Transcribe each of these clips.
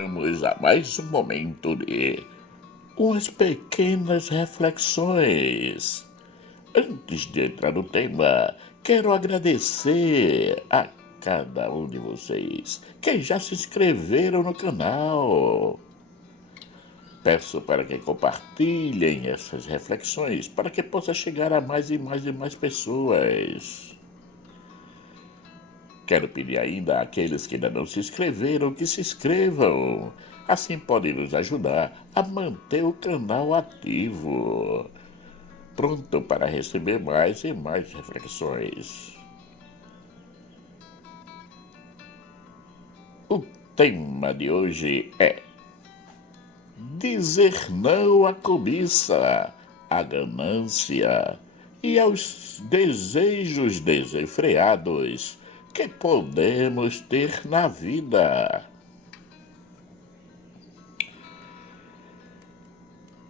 Vamos a mais um momento de umas pequenas reflexões. Antes de entrar no tema, quero agradecer a cada um de vocês que já se inscreveram no canal. Peço para que compartilhem essas reflexões para que possa chegar a mais e mais e mais pessoas. Quero pedir ainda àqueles que ainda não se inscreveram que se inscrevam. Assim podem nos ajudar a manter o canal ativo. Pronto para receber mais e mais reflexões. O tema de hoje é dizer não à cobiça, à ganância e aos desejos desenfreados que podemos ter na vida.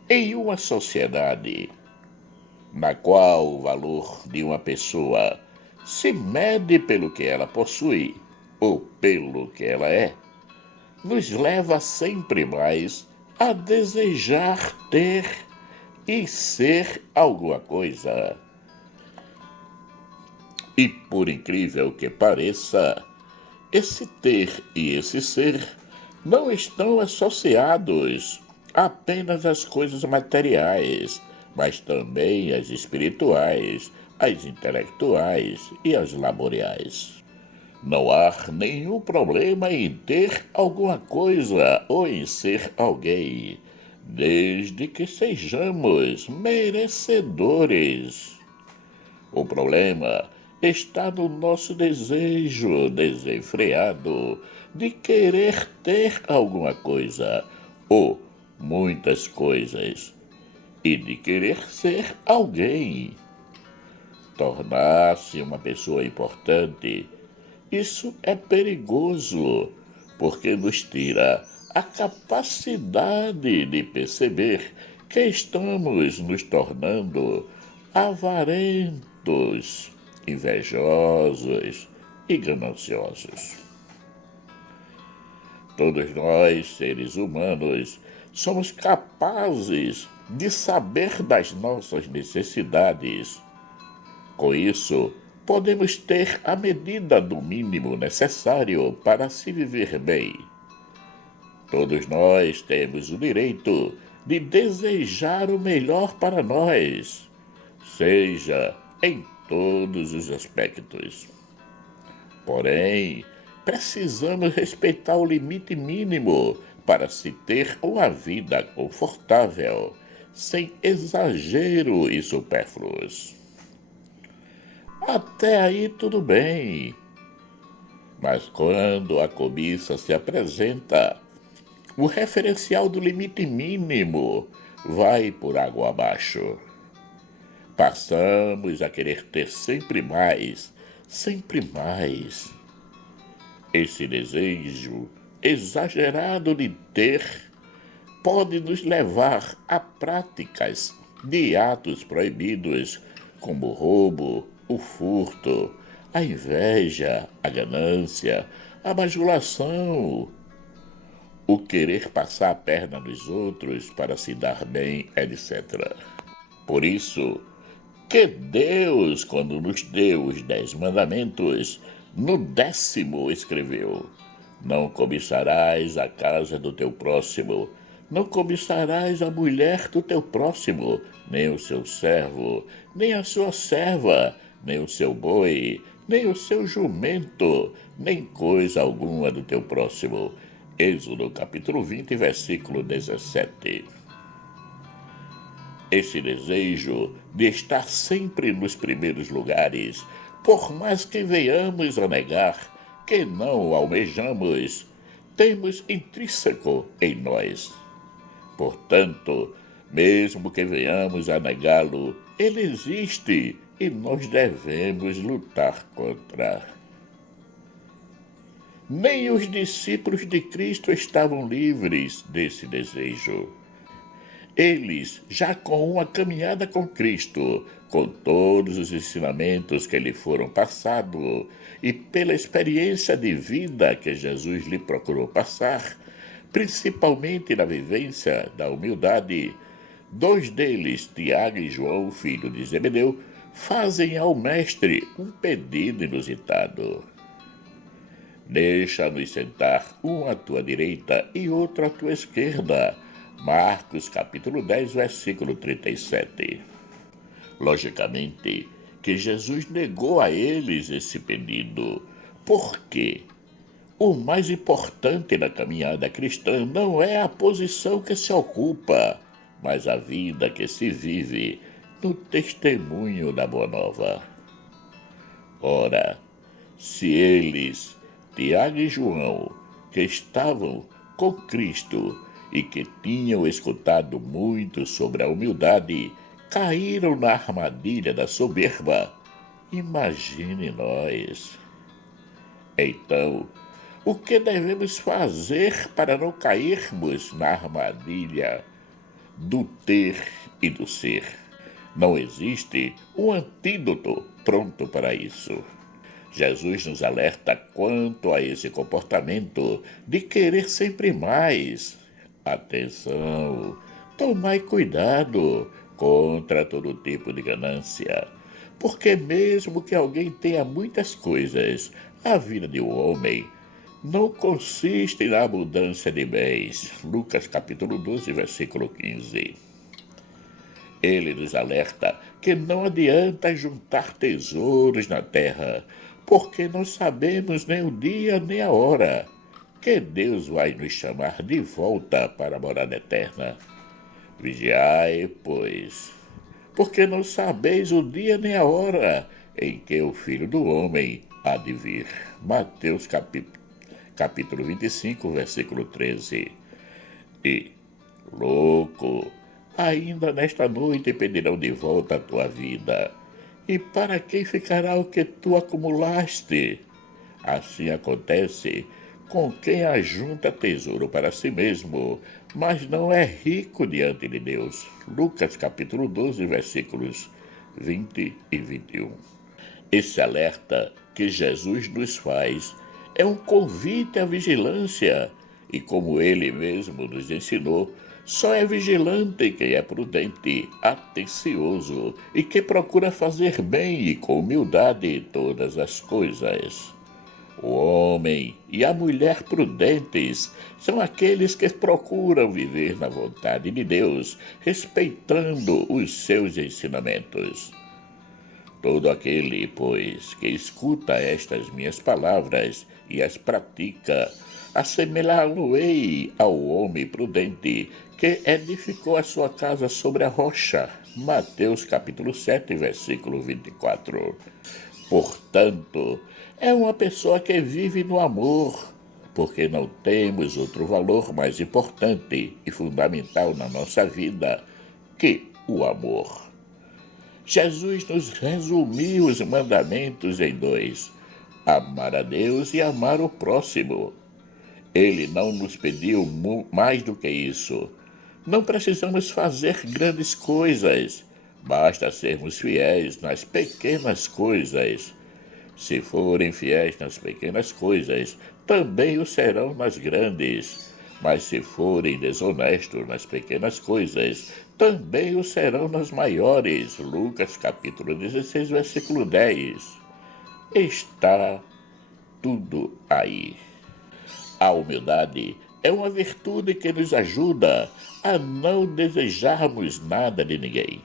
Em uma sociedade na qual o valor de uma pessoa se mede pelo que ela possui ou pelo que ela é, nos leva sempre mais a desejar ter e ser alguma coisa. E por incrível que pareça, esse ter e esse ser não estão associados apenas às coisas materiais, mas também às espirituais, às intelectuais e às laboriais. Não há nenhum problema em ter alguma coisa ou em ser alguém, desde que sejamos merecedores. O problema está no nosso desejo desenfreado de querer ter alguma coisa ou muitas coisas e de querer ser alguém, tornar-se uma pessoa importante. Isso é perigoso, porque nos tira a capacidade de perceber que estamos nos tornando avarentos, invejosos e gananciosos. Todos nós, seres humanos, somos capazes de saber das nossas necessidades. Com isso, podemos ter a medida do mínimo necessário para se viver bem. Todos nós temos o direito de desejar o melhor para nós, seja em todos os aspectos. Porém, precisamos respeitar o limite mínimo para se ter uma vida confortável, sem exagero e supérfluos. Até aí tudo bem, mas quando a cobiça se apresenta, o referencial do limite mínimo vai por água abaixo. Passamos a querer ter sempre mais, sempre mais. Esse desejo exagerado de ter pode nos levar a práticas de atos proibidos, como o roubo, o furto, a inveja, a ganância, a bajulação, o querer passar a perna nos outros para se dar bem, etc. Por isso, que Deus, quando nos deu os 10 mandamentos, no 10º escreveu: não cobiçarás a casa do teu próximo, não cobiçarás a mulher do teu próximo, nem o seu servo, nem a sua serva, nem o seu boi, nem o seu jumento, nem coisa alguma do teu próximo. Êxodo capítulo 20, versículo 17. Esse desejo de estar sempre nos primeiros lugares, por mais que venhamos a negar que não o almejamos, temos intrínseco em nós. Portanto, mesmo que venhamos a negá-lo, ele existe e nós devemos lutar contra. Nem os discípulos de Cristo estavam livres desse desejo. Eles, já com uma caminhada com Cristo, com todos os ensinamentos que lhe foram passados e pela experiência de vida que Jesus lhe procurou passar, principalmente na vivência da humildade. Dois deles, Tiago e João, filho de Zebedeu, fazem ao mestre um pedido inusitado. Deixa-nos sentar, um à tua direita e outro à tua esquerda. Marcos capítulo 10, versículo 37. Logicamente que Jesus negou a eles esse pedido. Por quê? O mais importante na caminhada cristã não é a posição que se ocupa, mas a vida que se vive no testemunho da Boa Nova. Ora, se eles, Tiago e João, que estavam com Cristo e que tinham escutado muito sobre a humildade, caíram na armadilha da soberba, imagine nós. Então, o que devemos fazer para não cairmos na armadilha do ter e do ser? Não existe um antídoto pronto para isso. Jesus nos alerta quanto a esse comportamento de querer sempre mais. Atenção, tomai cuidado contra todo tipo de ganância, porque mesmo que alguém tenha muitas coisas, a vida de um homem não consiste na abundância de bens. Lucas capítulo 12, versículo 15. Ele nos alerta que não adianta juntar tesouros na terra, porque não sabemos nem o dia nem a hora que Deus vai nos chamar de volta para a morada eterna. Vigiai, pois, porque não sabeis o dia nem a hora em que o Filho do Homem há de vir. Mateus capítulo 25, versículo 13. E, louco, ainda nesta noite pedirão de volta a tua vida. E para quem ficará o que tu acumulaste? Assim acontece com quem ajunta tesouro para si mesmo, mas não é rico diante de Deus. Lucas capítulo 12, versículos 20 e 21. Esse alerta que Jesus nos faz é um convite à vigilância, e como ele mesmo nos ensinou, só é vigilante quem é prudente, atencioso e que procura fazer bem e com humildade todas as coisas. O homem e a mulher prudentes são aqueles que procuram viver na vontade de Deus, respeitando os seus ensinamentos. Todo aquele, pois, que escuta estas minhas palavras e as pratica, assemelhá-lo-ei ao homem prudente que edificou a sua casa sobre a rocha. Mateus capítulo 7, versículo 24. Portanto, é uma pessoa que vive no amor, porque não temos outro valor mais importante e fundamental na nossa vida que o amor. Jesus nos resumiu os mandamentos em dois: amar a Deus e amar o próximo. Ele não nos pediu mais do que isso. Não precisamos fazer grandes coisas, basta sermos fiéis nas pequenas coisas. Se forem fiéis nas pequenas coisas, também o serão nas grandes. Mas se forem desonestos nas pequenas coisas, também o serão nas maiores. Lucas capítulo 16, versículo 10. Está tudo aí. A humildade é uma virtude que nos ajuda a não desejarmos nada de ninguém.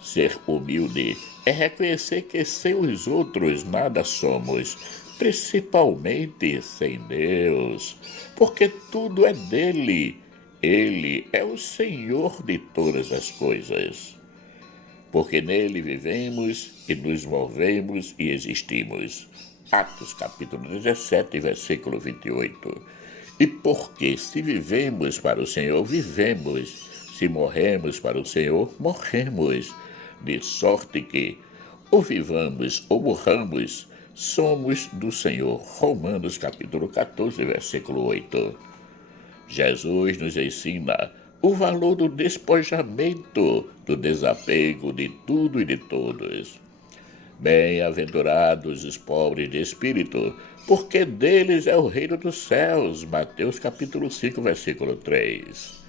Ser humilde é reconhecer que sem os outros nada somos, principalmente sem Deus, porque tudo é dele. Ele é o Senhor de todas as coisas. Porque nele vivemos e nos movemos e existimos. Atos capítulo 17, versículo 28. E porque se vivemos para o Senhor, vivemos. Se morremos para o Senhor, morremos. De sorte que, ou vivamos ou morramos, somos do Senhor. Romanos capítulo 14, versículo 8. Jesus nos ensina o valor do despojamento, do desapego de tudo e de todos. Bem-aventurados os pobres de espírito, porque deles é o reino dos céus. Mateus capítulo 5, versículo 3.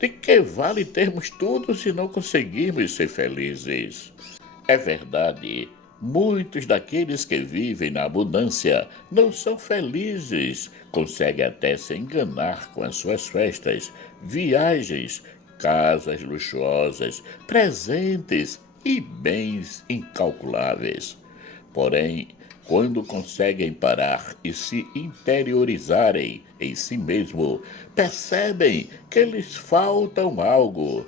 De que vale termos tudo se não conseguirmos ser felizes? É verdade, muitos daqueles que vivem na abundância não são felizes, conseguem até se enganar com as suas festas, viagens, casas luxuosas, presentes e bens incalculáveis. Porém, quando conseguem parar e se interiorizarem em si mesmo, percebem que lhes faltam algo.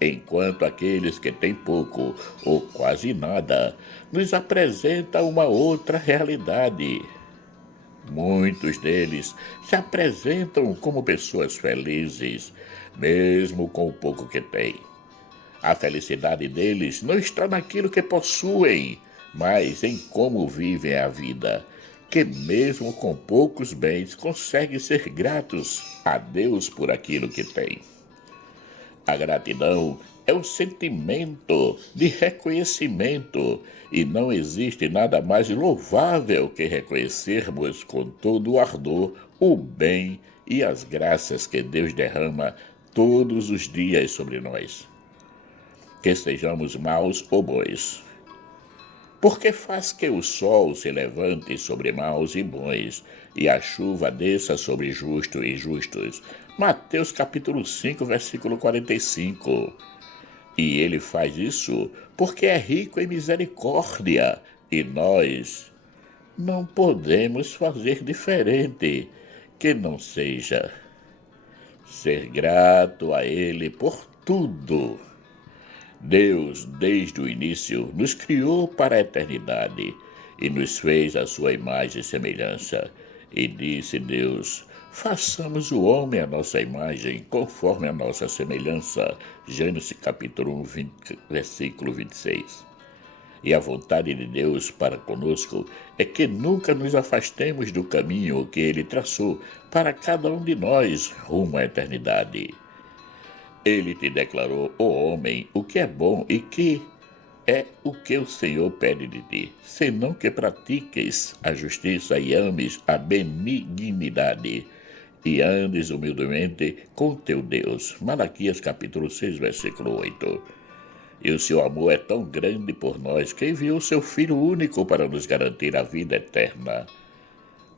Enquanto aqueles que têm pouco ou quase nada nos apresentam uma outra realidade. Muitos deles se apresentam como pessoas felizes, mesmo com o pouco que têm. A felicidade deles não está naquilo que possuem, mas em como vivem a vida, que mesmo com poucos bens conseguem ser gratos a Deus por aquilo que têm. A gratidão é um sentimento de reconhecimento e não existe nada mais louvável que reconhecermos com todo o ardor o bem e as graças que Deus derrama todos os dias sobre nós. Que sejamos maus ou bons. Porque faz que o sol se levante sobre maus e bons, e a chuva desça sobre justos e injustos. Mateus capítulo 5, versículo 45. E ele faz isso porque é rico em misericórdia, e nós não podemos fazer diferente que não seja ser grato a ele por tudo. Deus, desde o início, nos criou para a eternidade e nos fez a sua imagem e semelhança. E disse Deus: façamos o homem à nossa imagem, conforme a nossa semelhança. Gênesis capítulo 1, versículo 26. E a vontade de Deus para conosco é que nunca nos afastemos do caminho que Ele traçou para cada um de nós rumo à eternidade. Ele te declarou, ó homem, o que é bom e que é o que o Senhor pede de ti, senão que pratiques a justiça e ames a benignidade e andes humildemente com teu Deus. Malaquias capítulo 6, versículo 8. E o seu amor é tão grande por nós que enviou seu Filho único para nos garantir a vida eterna.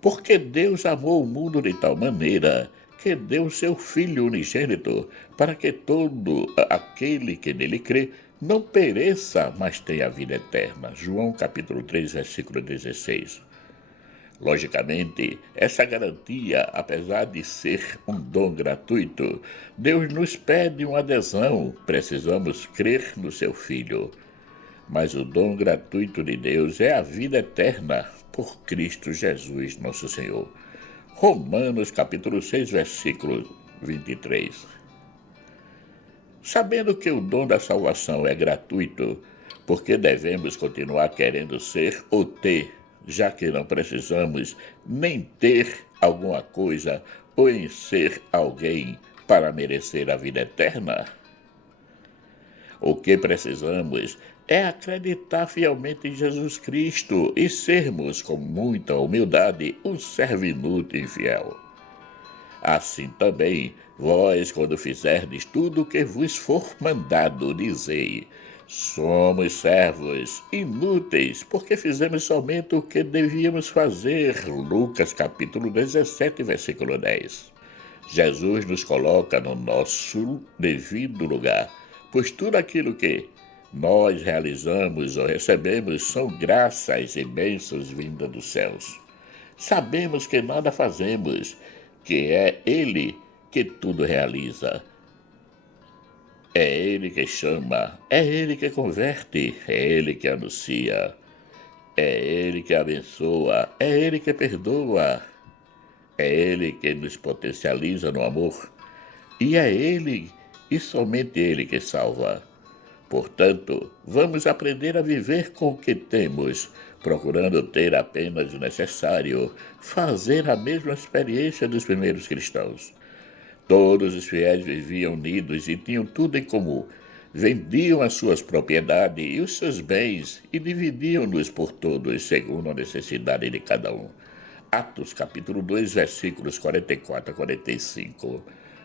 Porque Deus amou o mundo de tal maneira que deu seu Filho unigênito, para que todo aquele que nele crê não pereça, mas tenha a vida eterna. João capítulo 3, versículo 16. Logicamente, essa garantia, apesar de ser um dom gratuito, Deus nos pede uma adesão, precisamos crer no seu Filho. Mas o dom gratuito de Deus é a vida eterna por Cristo Jesus, nosso Senhor. Romanos capítulo 6, versículo 23. Sabendo que o dom da salvação é gratuito, porque devemos continuar querendo ser ou ter, já que não precisamos nem ter alguma coisa ou em ser alguém para merecer a vida eterna? O que precisamos é acreditar fielmente em Jesus Cristo e sermos, com muita humildade, um servo inútil e fiel. Assim também, vós, quando fizerdes tudo o que vos for mandado, dizei: somos servos inúteis, porque fizemos somente o que devíamos fazer. Lucas capítulo 17, versículo 10. Jesus nos coloca no nosso devido lugar, pois tudo aquilo que nós realizamos ou recebemos são graças e bênçãos vindas dos céus. Sabemos que nada fazemos, que é Ele que tudo realiza. É Ele que chama, é Ele que converte, é Ele que anuncia, é Ele que abençoa, é Ele que perdoa, é Ele que nos potencializa no amor, e é Ele e somente Ele que salva. Portanto, vamos aprender a viver com o que temos, procurando ter apenas o necessário, fazer a mesma experiência dos primeiros cristãos. Todos os fiéis viviam unidos e tinham tudo em comum. vendiam as suas propriedades e os seus bens e dividiam-nos por todos, segundo a necessidade de cada um. Atos capítulo 2, versículos 44 a 45.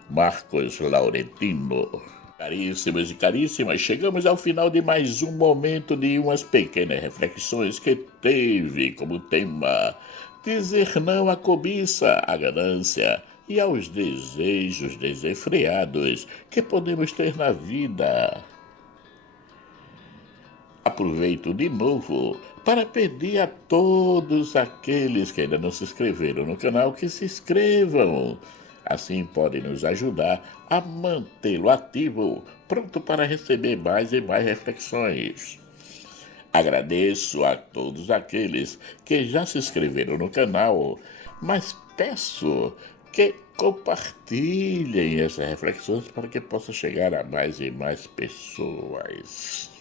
Marcos Laurentino. Caríssimos e caríssimas, chegamos ao final de mais um momento de umas pequenas reflexões que teve como tema dizer não à cobiça, à ganância e aos desejos desenfreados que podemos ter na vida. Aproveito de novo para pedir a todos aqueles que ainda não se inscreveram no canal que se inscrevam. Assim podem nos ajudar a mantê-lo ativo, pronto para receber mais e mais reflexões. Agradeço a todos aqueles que já se inscreveram no canal, mas peço que compartilhem essas reflexões para que possa chegar a mais e mais pessoas.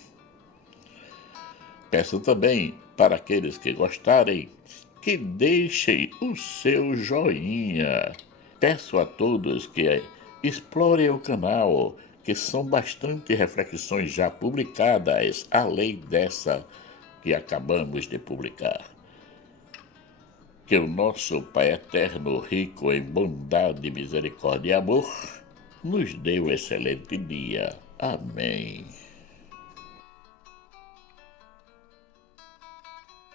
Peço também para aqueles que gostarem que deixem o seu joinha. Peço a todos que explorem o canal, que são bastante reflexões já publicadas, além dessa que acabamos de publicar. Que o nosso Pai Eterno, rico em bondade, misericórdia e amor, nos dê um excelente dia. Amém.